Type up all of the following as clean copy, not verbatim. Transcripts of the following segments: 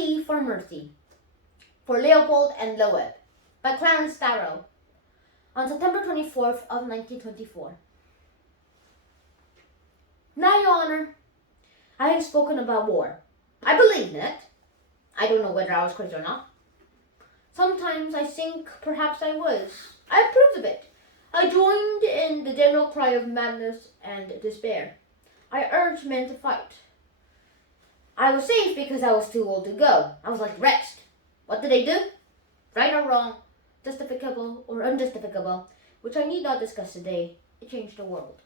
Plea for Mercy for Leopold and Loeb by Clarence Darrow on September 24th of 1924. Now, Your Honor, I have spoken about war. I believe in it. I don't know whether I was crazy or not. Sometimes I think perhaps I was. I approved of it. I joined in the general cry of madness and despair. I urged men to fight. I was safe because I was too old to go. I was like the rest. What did they do? Right or wrong, justificable or unjustificable, which I need not discuss today, it changed the world.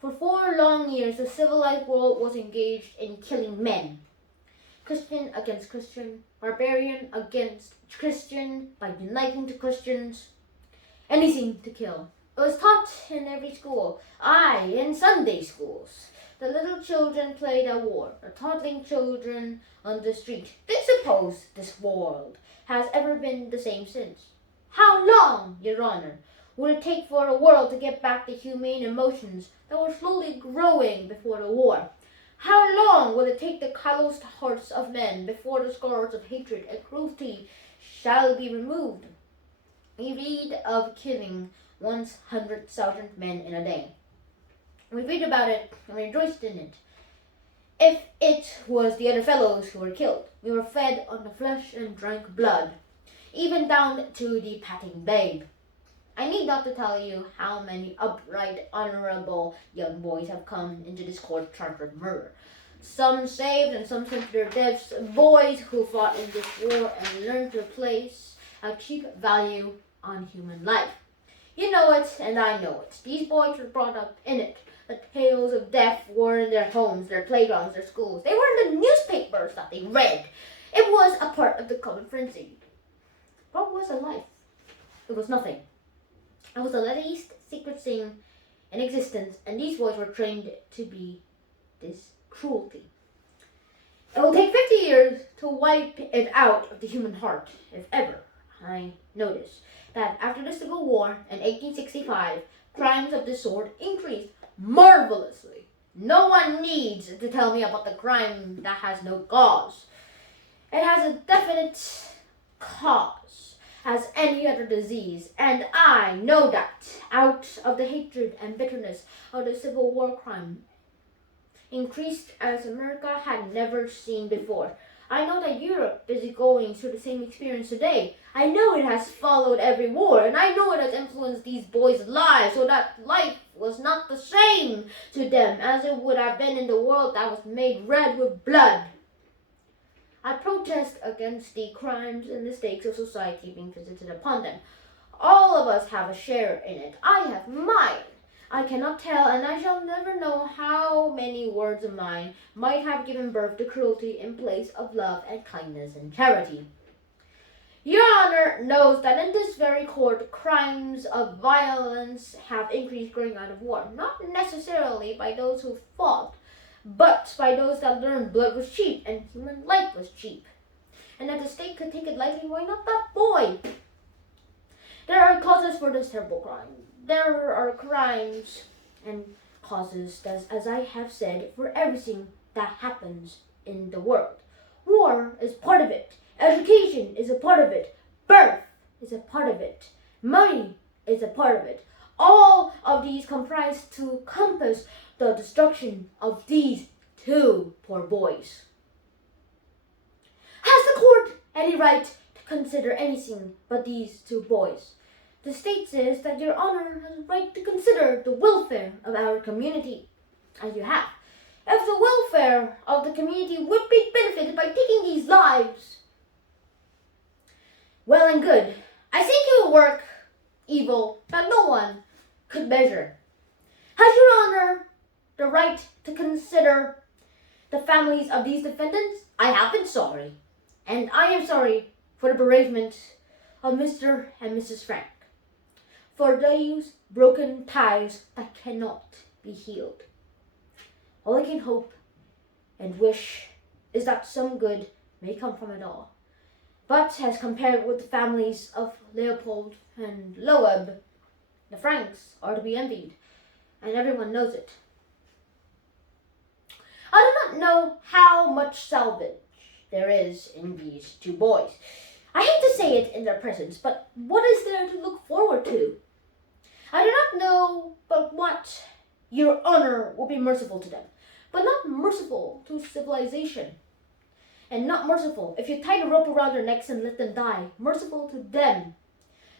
For 4 long years, the civilized world was engaged in killing men. Christian against Christian, barbarian against Christian, by uniting to Christians, anything to kill. It was taught in every school, aye, in Sunday schools. The little children played at war, the toddling children on the street. Do you suppose this world has ever been the same since? How long, Your Honor, would it take for the world to get back the humane emotions that were slowly growing before the war? How long will it take the calloused hearts of men before the scars of hatred and cruelty shall be removed? We read of killing 100,000 men in a day. We read about it and rejoiced in it. If it was the other fellows who were killed, we were fed on the flesh and drank blood, even down to the patting babe. I need not to tell you how many upright, honorable young boys have come into this court charged with murder. Some saved and some sent to their deaths, boys who fought in this war and learned to place a cheap value on human life. You know it, and I know it. These boys were brought up in it. The tales of death were in their homes, their playgrounds, their schools. They were in the newspapers that they read. It was a part of the common frenzy. What was a life? It was nothing. It was the least secret thing in existence, and these boys were trained to be this cruelty. It will take 50 years to wipe it out of the human heart, if ever. I notice that after the Civil War in 1865, crimes of this sort increased marvelously. No one needs to tell me about the crime that has no cause. It has a definite cause, as any other disease, and I know that out of the hatred and bitterness of the Civil War, crime increased as America had never seen before. I know that Europe is going through the same experience today. I know it has followed every war, and I know it has influenced these boys' lives, so that life was not the same to them as it would have been in the world that was made red with blood. I protest against the crimes and mistakes of society being visited upon them. All of us have a share in it. I have mine. I cannot tell, and I shall never know how many words of mine might have given birth to cruelty in place of love and kindness and charity. Your Honor knows that in this very court, crimes of violence have increased growing out of war, not necessarily by those who fought, but by those that learned blood was cheap and human life was cheap, and that the state could take it lightly. Why not that boy? There are causes for this terrible crime. There are crimes and causes, as I have said, for everything that happens in the world. War is part of it. Education is a part of it. Birth is a part of it. Money is a part of it. All of these comprise to compass the destruction of these 2 poor boys. Has the court any right to consider anything but these 2 boys? The state says that Your Honor has a right to consider the welfare of our community, as you have. If the welfare of the community would be benefited by taking these lives, well and good. I think it will work evil that no one could measure. Has Your Honor the right to consider the families of these defendants? I have been sorry, and I am sorry for the bereavement of Mr. and Mrs. Frank, for those broken ties that cannot be healed. All I can hope and wish is that some good may come from it all. But as compared with the families of Leopold and Loeb, the Franks are to be envied, and everyone knows it. I do not know how much salvage there is in these two boys. I hate to say it in their presence, but what is there to look forward to? I do not know but what your honor will be merciful to them, but not merciful to civilization. And not merciful if you tie the rope around their necks and let them die. Merciful to them,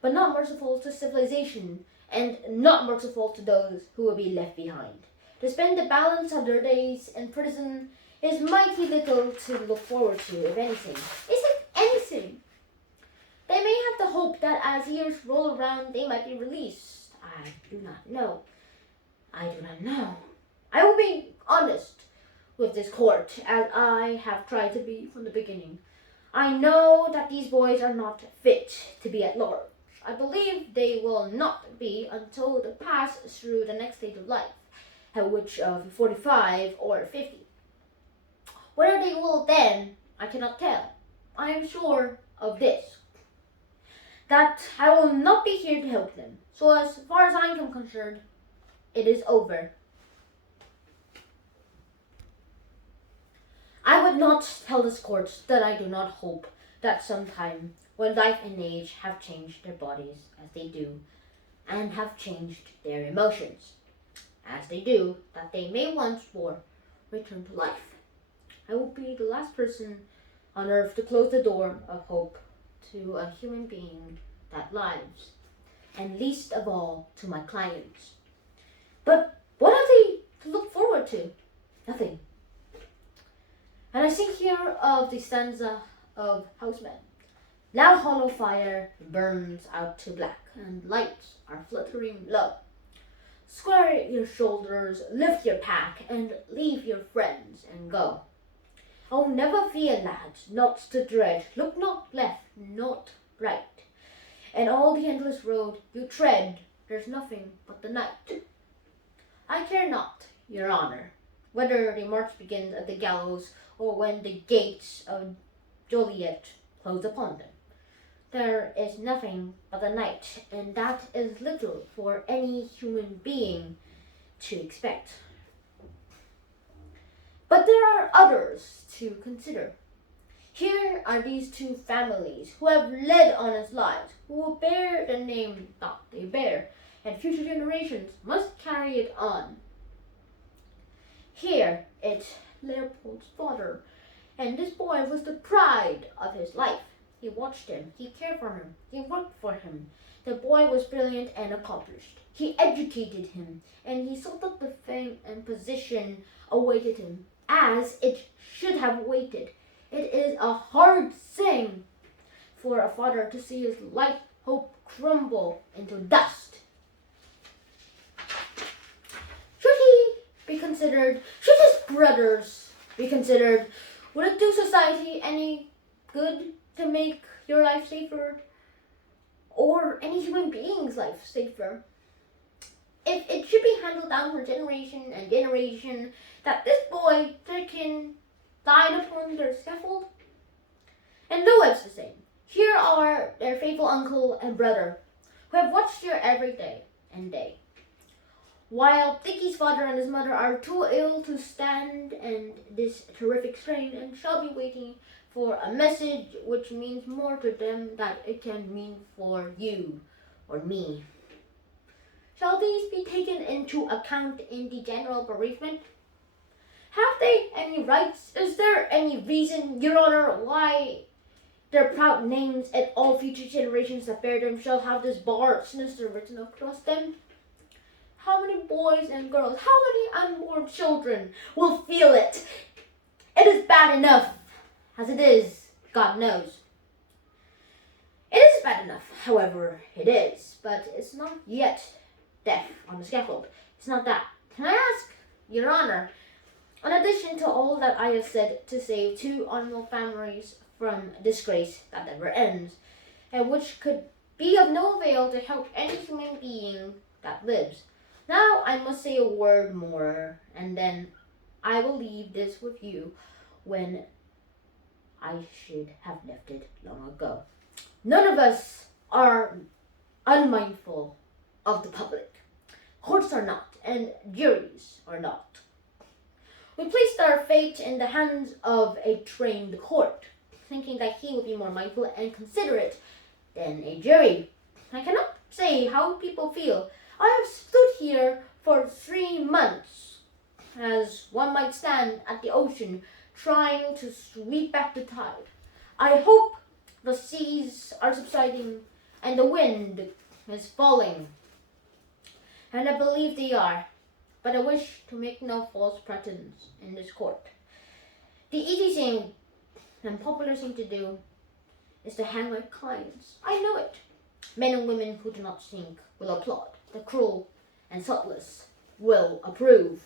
but not merciful to civilization, and not merciful to those who will be left behind. To spend the balance of their days in prison is mighty little to look forward to, if anything. Is it anything? They may have the hope that as years roll around, they might be released. I do not know. I do not know. I will be honest with this court, as I have tried to be from the beginning. I know that these boys are not fit to be at large. I believe they will not be until they pass through the next stage of life, at which of 45 or 50. Whether they will then, I cannot tell. I am sure of this, that I will not be here to help them. So as far as I am concerned, it is over. I would not tell this court that I do not hope that sometime when life and age have changed their bodies as they do, and have changed their emotions as they do, that they may once more return to life. I will be the last person on earth to close the door of hope to a human being that lives, and least of all to my clients. But what have they to look forward to? Nothing. And I sing here of the stanza of Houseman. Now hollow fire burns out to black, and lights are fluttering low. Square your shoulders, lift your pack, and leave your friends and go. Oh, never fear, lads, naught to dread. Look not left, not right. And all the endless road you tread, there's nothing but the night. I care not, your honor, whether the march begins at the gallows or when the gates of Joliet close upon them. There is nothing but the night, and that is little for any human being to expect. But there are others to consider. Here are these two families who have led honest lives, who will bear the name that they bear, and future generations must carry it on. Here it's Leopold's father, and this boy was the pride of his life. He watched him, he cared for him, he worked for him. The boy was brilliant and accomplished. He educated him, and he saw that the fame and position awaited him, as it should have waited. It is a hard thing for a father to see his life hope crumble into dust. Should he be considered? Should his brothers be considered? Would it do society any good to make your life safer, or any human being's life safer? If it should be handled down for generation and generation that this boy, Turkin, died upon their scaffold? And Loeb's the same. Here are their faithful uncle and brother, who have watched here every day and day, while Dickie's father and his mother are too ill to stand in this terrific strain, and shall be waiting for a message which means more to them than it can mean for you or me. Shall these be taken into account in the general bereavement? Have they any rights? Is there any reason, your honor, why their proud names and all future generations that bear them shall have this bar sinister written across them? How many boys and girls, how many unborn children will feel it? It is bad enough as it is, God knows. It is bad enough, however, it is, but it's not yet death on the scaffold. It's not that. Can I ask, your honor, in addition to all that I have said, to save two honorable families from disgrace that never ends, and which could be of no avail to help any human being that lives. Now I must say a word more, and then I will leave this with you when I should have left it long ago. None of us are unmindful of the public. Courts are not, and juries are not. We placed our fate in the hands of a trained court, thinking that he would be more mindful and considerate than a jury. I cannot say how people feel. I have stood here for 3 months, as one might stand at the ocean trying to sweep back the tide. I hope the seas are subsiding and the wind is falling, and I believe they are, but I wish to make no false pretense in this court. The easy thing and popular thing to do is to hang my clients. I know it. Men and women who do not think will applaud. The cruel and thoughtless will approve.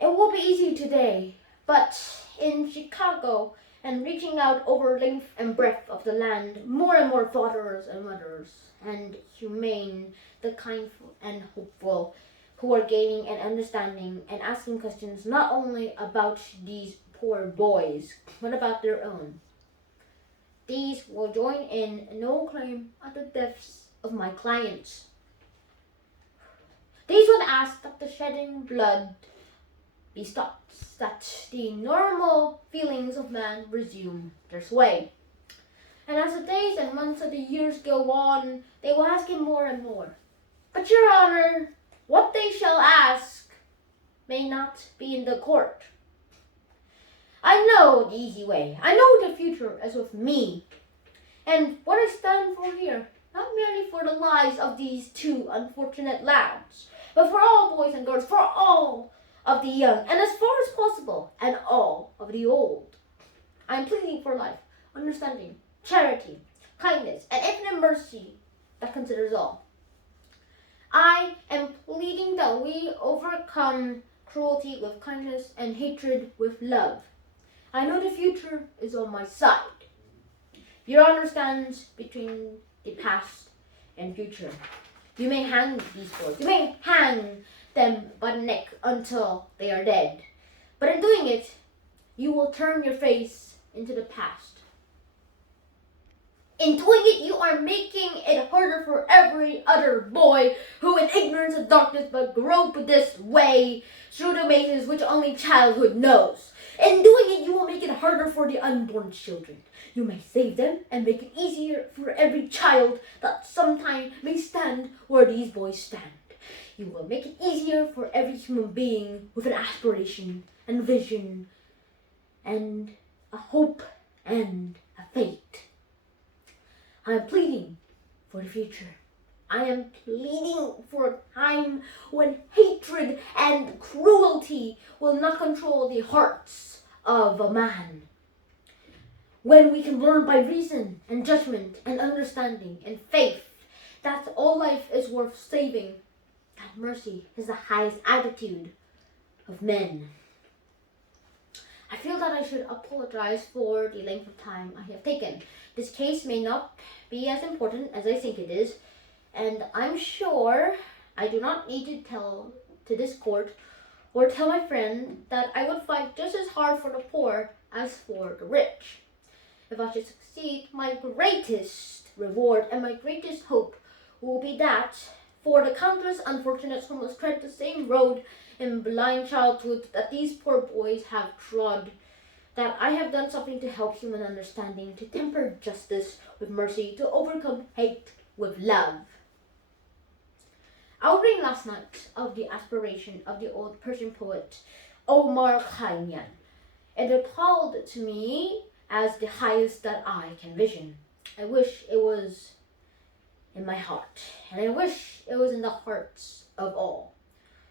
It will be easy today, but in Chicago and reaching out over length and breadth of the land, more and more fathers and mothers and humane, the kind and hopeful, who are gaining and understanding and asking questions not only about these poor boys, but about their own. These will join in no claim at the deaths of my clients. These would ask that the shedding blood be stopped, that the normal feelings of man resume their sway. And as the days and months of the years go on, they will ask him more and more. But, Your Honor, what they shall ask may not be in the court. I know the easy way. I know the future as with me. And what I stand for here, not merely for the lives of these 2 unfortunate lads, but for all boys and girls, for all of the young, and as far as possible, and all of the old. I am pleading for life, understanding, charity, kindness, and infinite mercy that considers all. I am pleading that we overcome cruelty with kindness and hatred with love. I know the future is on my side. Your Honor stands between the past and future. You may hang these boys. You may hang them by the neck until they are dead. But in doing it, you will turn your face into the past. In doing it, you are making it harder for every other boy who in ignorance and darkness but grope this way through the mazes which only childhood knows. In doing it, you will make it harder for the unborn children. You may save them and make it easier for every child that sometime may stand where these boys stand. You will make it easier for every human being with an aspiration and vision and a hope and a fate. I am pleading for the future. I am pleading for a time when hatred and cruelty will not control the hearts of a man. When we can learn by reason and judgment and understanding and faith that all life is worth saving, that mercy is the highest attitude of men. I feel that I should apologize for the length of time I have taken. This case may not be as important as I think it is, and I'm sure I do not need to tell to this court or tell my friend that I would fight just as hard for the poor as for the rich. If I should succeed, my greatest reward and my greatest hope will be that for the countless unfortunates who must tread the same road in blind childhood that these poor boys have trod, that I have done something to help human understanding, to temper justice with mercy, to overcome hate with love. I was reading last night of the aspiration of the old Persian poet Omar Khayyam. It appalled to me as the highest that I can vision. I wish it was in my heart, and I wish it was in the hearts of all.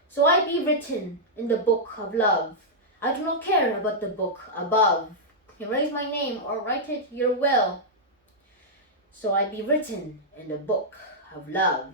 So I be written in the book of love. I do not care about the book above. Erase my name or write it your will. So I be written in the book of love.